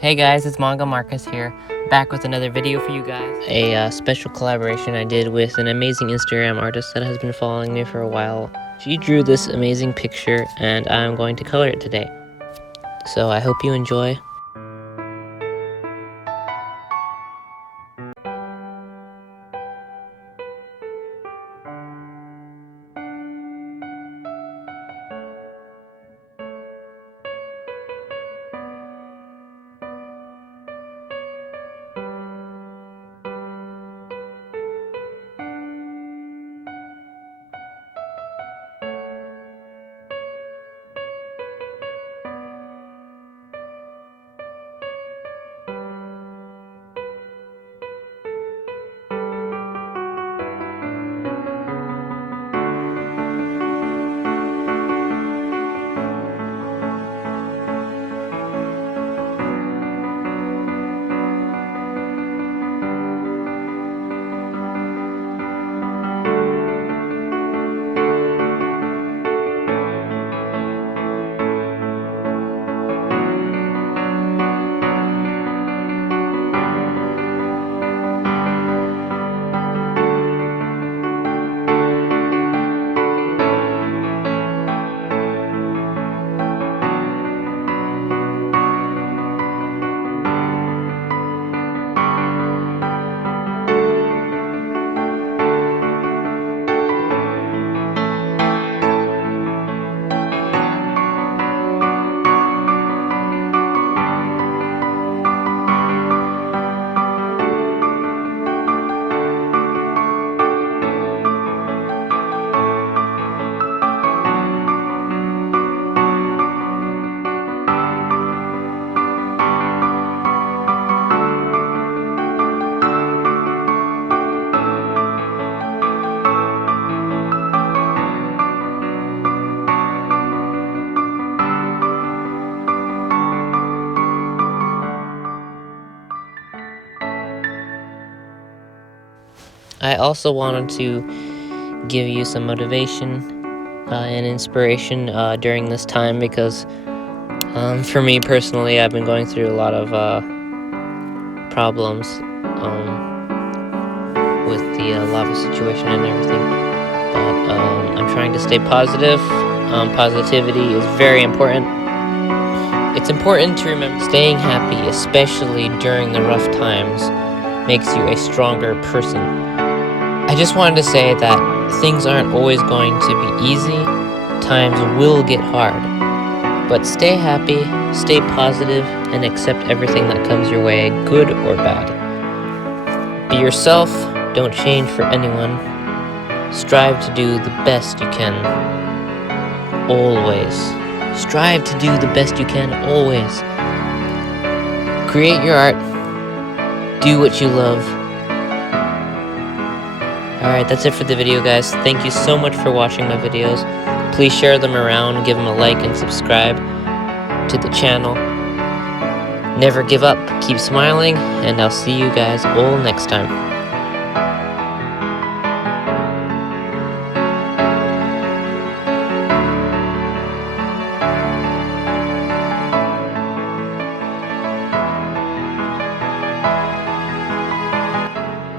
Hey guys, it's Manga Marcus here, back with another video for you guys. A special collaboration I did with an amazing Instagram artist that has been following me for a while. She drew this amazing picture and I'm going to color it today. So I hope you enjoy. I also wanted to give you some motivation and inspiration during this time because for me personally, I've been going through a lot of problems with the lava situation and everything, but I'm trying to stay positive. Positivity is very important. It's important to remember staying happy, especially during the rough times, makes you a stronger person. I just wanted to say that things aren't always going to be easy. Times will get hard. But stay happy, stay positive, and accept everything that comes your way, good or bad. Be yourself, don't change for anyone. Strive to do the best you can. Always. Strive to do the best you can, always. Create your art. Do what you love. Alright, that's it for the video, guys. Thank you so much for watching my videos. Please share them around, give them a like, and subscribe to the channel. Never give up, keep smiling, and I'll see you guys all next time.